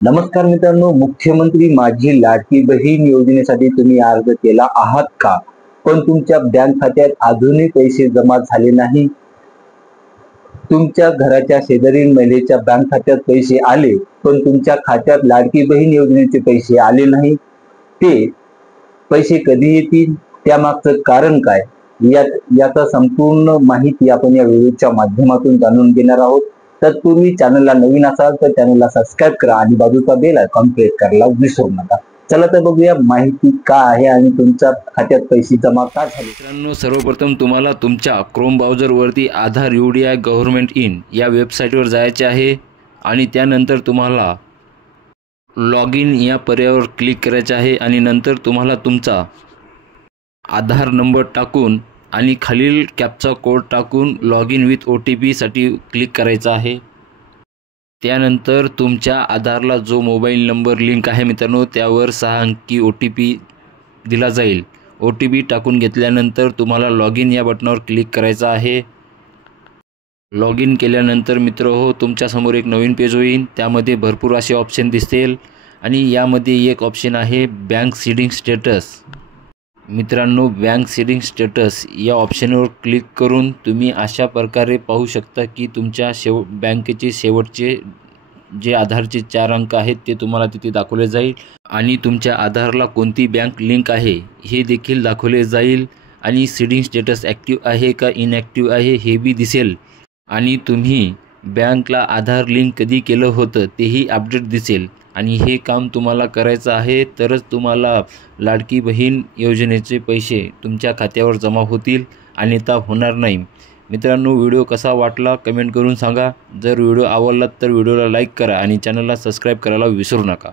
नमस्कार मित्रांनो, मुख्यमंत्री माझी लाडकी बहीण योजनेसाठी तुम्ही अर्ज केला आहात का? पण तुमच्या बँक खात्यात अजूनही पैसे जमा झाले नाही. तुमच्या घराच्या शेजारील महिलेच्या बँक खात्यात पैसे आले, पण तुमच्या खात्यात लाडकी बहीण योजनेचे पैसे आले नाही. ते पैसे कधी येतील? त्यामागचं कारण काय? याचा संपूर्ण माहिती आपण या व्हिडिओच्या माध्यमातून जाणून घेणार आहोत. तत्पूर्वी चॅनलला नवीन असाल तर चॅनलला सबस्क्राईब करा आणि बाजूचा बेल आयकॉन प्रेस करायला विसरू नका. चला तर बघूया माहिती काय आहे आणि तुमच्या खात्यात पैसे जमा का झाले. मित्रांनो, सर्वप्रथम तुम्हाला तुमच्या क्रोम ब्राउझरवरती आधार UDI गव्हर्नमेंट इन या वेबसाईटवर जायचे आहे आणि त्यानंतर तुम्हाला लॉग इन या पर्यायावर क्लिक करायचे आहे आणि नंतर तुम्हाला तुमचा आधार नंबर टाकून आणि खालील कॅप्चा कोड टाकून लॉग इन विथ OTP साठी क्लिक करायचा आहे. त्यानंतर तुमच्या आधारला जो मोबाईल नंबर लिंक आहे मित्रांनो, त्यावर 6 अंकी OTP दिला जाईल. OTP टाकून घेतल्यानंतर तुम्हाला लॉग इन या बटनावर क्लिक करायचा आहे. लॉग इन केल्यानंतर मित्रहो, तुमच्यासमोर एक नवीन पेज होईल. त्यामध्ये भरपूर असे ऑप्शन दिसतील आणि यामध्ये एक ऑप्शन आहे बँक सीडिंग स्टेटस. मित्रांनो, बँक सीडिंग स्टेटस या ऑप्शनवर क्लिक करून तुम्ही अशा प्रकारे पाहू शकता की तुमच्या बँकेचे शेवटचे जे आधारचे 4 अंक आहेत ते तुम्हाला तिथे दाखवले जाईल आणि तुमच्या आधारला कोणती बँक लिंक आहे हे देखील दाखवले जाईल आणि सीडिंग स्टेटस ॲक्टिव्ह आहे का इनॲक्टिव्ह आहे हे बी दिसेल आणि तुम्ही बँकला आधार लिंक कधी केलं होतं तेही अपडेट दिसेल. आणि हे काम तुम्हाला करायचं आहे तरच तुम्हाला लाडकी बहीण योजनेचे पैसे तुमच्या खात्यावर जमा होतील, अन्यथा होणार नाही. मित्रांनो, व्हिडिओ कसा वाटला कमेंट करून सांगा. जर व्हिडिओ आवडला तर व्हिडिओला लाईक करा आणि चॅनलला सबस्क्राईब करायला विसरू नका.